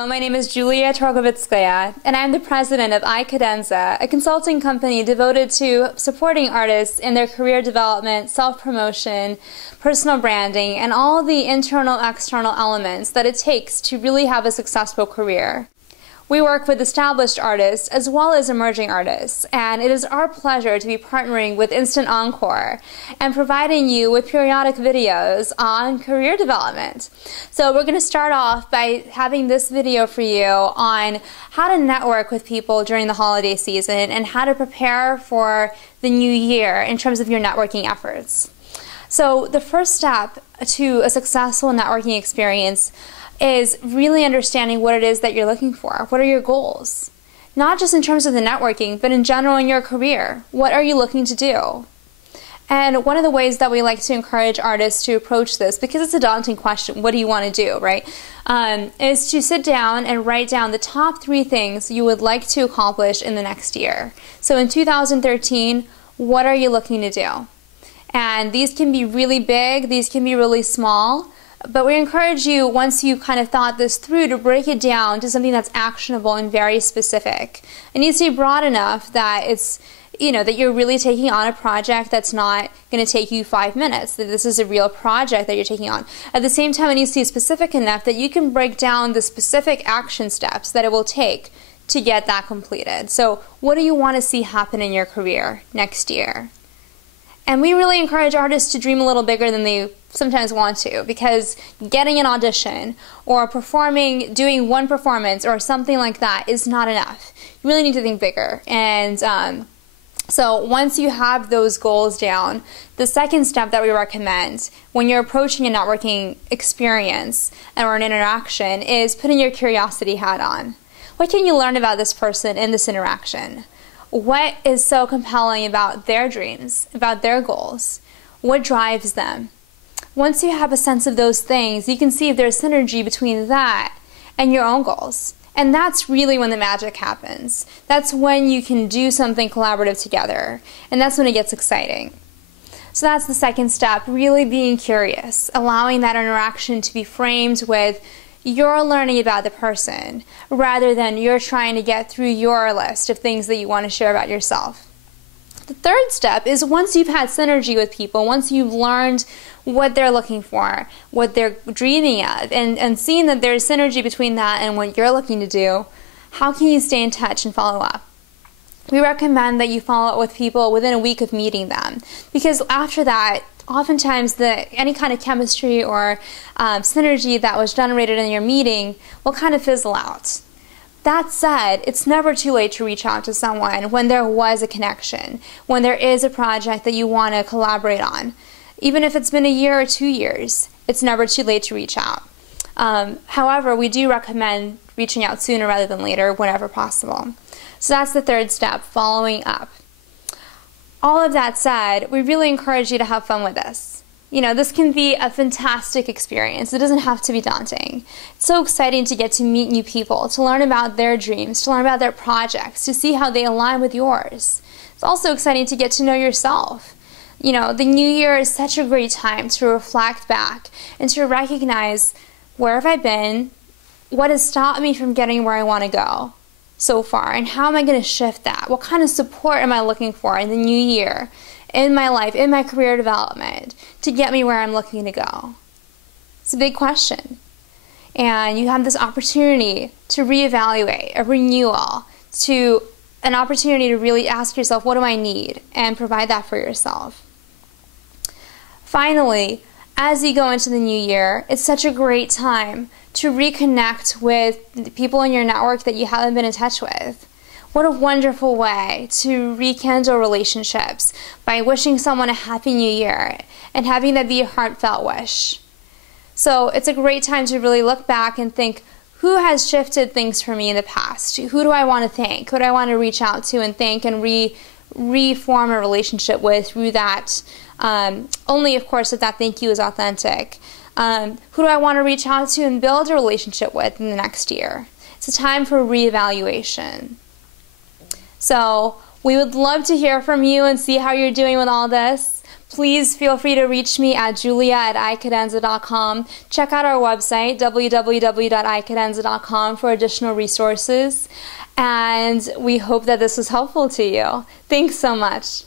Hello, my name is Julia Torgovitskaya, and I'm the president of iCadenza, a consulting company devoted to supporting artists in their career development, self-promotion, personal branding, and all the internal, external elements that it takes to really have a successful career. We work with established artists as well as emerging artists, and it is our pleasure to be partnering with Instant Encore and providing you with periodic videos on career development. So we're going to start off by having this video for you on how to network with people during the holiday season and how to prepare for the new year in terms of your networking efforts. So the first step to a successful networking experience is really understanding what it is that you're looking for. What are your goals? Not just in terms of the networking, but in general in your career. What are you looking to do? And one of the ways that we like to encourage artists to approach this, because it's a daunting question, what do you want to do, right? Is to sit down and write down the top 3 things you would like to accomplish in the next year. So in 2013, what are you looking to do? And these can be really big, these can be really small. But we encourage you, once you kind of thought this through, to break it down to something that's actionable and very specific. It needs to be broad enough that it's, that you're really taking on a project that's not going to take you 5 minutes, that this is a real project that you're taking on. At the same time, it needs to be specific enough that you can break down the specific action steps that it will take to get that completed. So what do you want to see happen in your career next year? And we really encourage artists to dream a little bigger than they sometimes want to, because getting an audition or doing one performance or something like that is not enough. You really need to think bigger. And so once you have those goals down, the second step that we recommend when you're approaching a networking experience or an interaction is putting your curiosity hat on. What can you learn about this person in this interaction? What is so compelling about their dreams, about their goals? What drives them? Once you have a sense of those things, you can see if there's synergy between that and your own goals. And that's really when the magic happens. That's when you can do something collaborative together. And that's when it gets exciting. So that's the second step, really being curious, allowing that interaction to be framed with you're learning about the person rather than you're trying to get through your list of things that you want to share about yourself. The third step is once you've had synergy with people, once you've learned what they're looking for, what they're dreaming of, and seeing that there's synergy between that and what you're looking to do, how can you stay in touch and follow up? We recommend that you follow up with people within a week of meeting them, because after that, oftentimes any kind of chemistry or synergy that was generated in your meeting will kind of fizzle out. That said, it's never too late to reach out to someone when there was a connection, when there is a project that you want to collaborate on. Even if it's been a year or 2 years, it's never too late to reach out. However, we do recommend reaching out sooner rather than later, whenever possible. So that's the third step, following up. All of that said, we really encourage you to have fun with this. This can be a fantastic experience. It doesn't have to be daunting. It's so exciting to get to meet new people, to learn about their dreams, to learn about their projects, to see how they align with yours. It's also exciting to get to know yourself. The new year is such a great time to reflect back and to recognize, where have I been? What has stopped me from getting where I want to go so far? And how am I going to shift that? What kind of support am I looking for in the new year, in my life, in my career development, to get me where I'm looking to go? It's a big question. And you have this opportunity to reevaluate, a renewal, to an opportunity to really ask yourself, what do I need? And provide that for yourself. Finally, as you go into the new year, it's such a great time to reconnect with the people in your network that you haven't been in touch with. What a wonderful way to rekindle relationships by wishing someone a happy new year and having that be a heartfelt wish. So it's a great time to really look back and think, who has shifted things for me in the past? Who do I want to thank? Who do I want to reach out to and thank and reform a relationship with through that? Only, of course, if that thank you is authentic. Who do I want to reach out to and build a relationship with in the next year? It's a time for reevaluation. So we would love to hear from you and see how you're doing with all this. Please feel free to reach me at julia@icadenza.com. Check out our website, www.icadenza.com, for additional resources. And we hope that this was helpful to you. Thanks so much.